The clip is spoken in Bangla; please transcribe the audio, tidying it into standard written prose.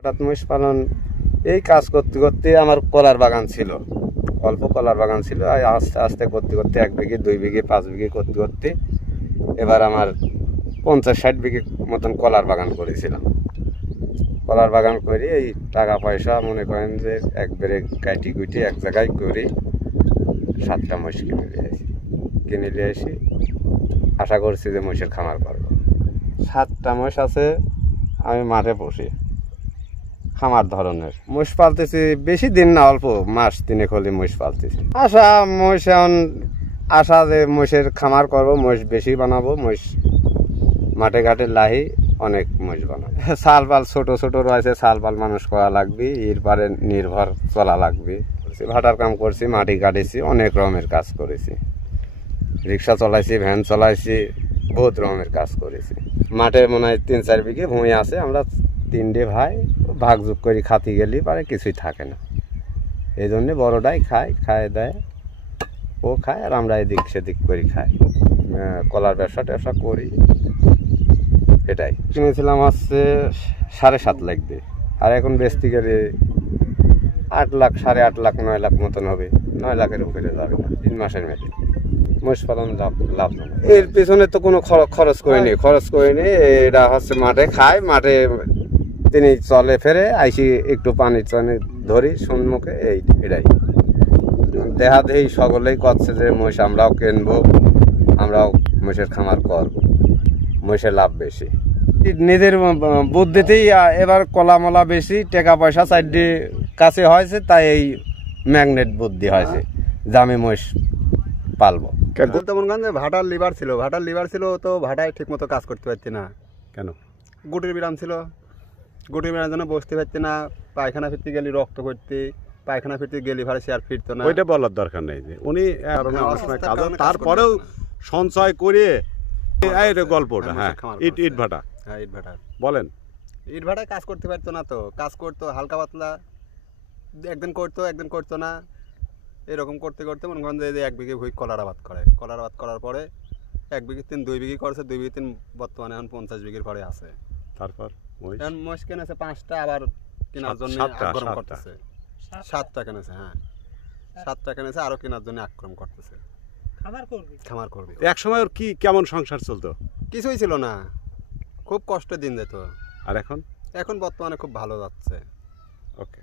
হঠাৎ মহিষ পালন এই কাজ করতে করতে আমার কলার বাগান ছিল, অল্প কলার বাগান ছিল। আস্তে আস্তে করতে করতে 1 বিঘে 2 বিঘে 5 বিঘে করতে করতে এবার আমার 50-60 বিঘে মতন কলার বাগান করেছিলাম। কলার বাগান করে এই টাকা পয়সা মনে করেন যে একবারে কাটি কুটি এক জায়গায় করে 7টা মহিষ কিনে নিয়ে আসি। আশা করছি যে মহিষের খামার করবো। 7টা মহিষ আছে, আমি মাঠে বসি খামার ধরনের মহিষ পালতেছি। বেশি দিন না, অল্প মাস 3 হলে মহিষ পালতেছি। আশা মহিষ এখন আশা যে মহিষের খামার করবো, মহিষ বেশি বানাবো, মহিষ মাঠে ঘাটে লাহি অনেক মহিষ বানাবো। সাল পাল ছোট ছোট রয়েছে, সাল পাল মানুষ করা লাগবে, এর পরে নির্ভর চলা লাগবে। ভাটার কাম করছি, মাটি কাটেছি, অনেক রকমের কাজ করেছি, রিক্সা চলাইছি, ভ্যান চলাইছি, বহুত রকমের কাজ করেছি। মাঠে মনে হয় 3-4 বিঘে ভূমি আছে, আমরা 3টে ভাই ভাগযোগ করে খাতি গেলে পারে কিছুই থাকে না। এই জন্যে বড়টাই খায় দেয়, ও খায় আর আমরা এদিক সেদিক করে খাই। কলার ব্যবসা ট্যাবসা করি, এটাই। কিনেছিলাম হচ্ছে 7.5 লাখ দিয়ে, আর এখন বেচতে গেলে 8 লাখ, 8.5 লাখ, 9 লাখ মতন হবে। 9 লাখের উপরে যাবে না 3 মাসের মধ্যে। মহিষ পালন লাভজনক। এর পিছনে তো কোনো খরচ করিনি। এটা হচ্ছে মাঠে খায়, মাঠে তিনি চলে ফেরে আইসি, একটু পানি টানি ধরি সম্মুখে, এটাই দেহাদেহি সকলেই করছে যে মহিষ আমরাও কিনবো, আমরাও মহিষের খামার করব, মহিষের লাভ বেশি। নিজের বুদ্ধিতেই এবার কলামলা বেশি, টাকা পয়সা চারটি কাছে হয়েছে, তাই এই ম্যাগনেট বুদ্ধি হয়েছে যে আমি মহিষ পালবো। ভাটার লিভার ছিল তো ভাটায় ঠিক মতো কাজ করতে পারছি না। কেন? গুটির বিরাম ছিল, গুটির বিরামের জন্য বসতে পারছি না। পায়খানা ফিরতে গেলে রক্ত করতে, পায়খানা ফিরতে গেলে ভাড়া সে আর ফিরতো না। ওইটা বলার দরকার নেই যে উনি তারপরেও সঞ্চয় করে গল্পটা। হ্যাঁ, ইট ভাটা। হ্যাঁ, ইট ভাটা বলেন। ইট ভাটায় কাজ করতে পারতো না, তো কাজ করতো হালকা পাতলা, একদিন করতো না, এরকম করতে করতে মনে করেন যে 1 বিঘে ভুঁই কলার আবাদ করার পরে 1 বিঘে 2 বিঘে করছে, 2 বিঘে 3 বর্তমানে এখন 50 বিঘের পরে আছে। তারপর এখন মহিষ কিনেছে 5টা, আবার কেনার জন্য আক্রমণ করতেছে। 7টা কিনেছে, হ্যাঁ 7টা কিনেছে, আরো কেনার জন্য আক্রমণ করতেছে। খামার করবে। এক সময় ওর কেমন সংসার চলতো? কিছুই ছিল না, খুব কষ্টে দিন যেত। আর এখন বর্তমানে খুব ভালো যাচ্ছে। ওকে।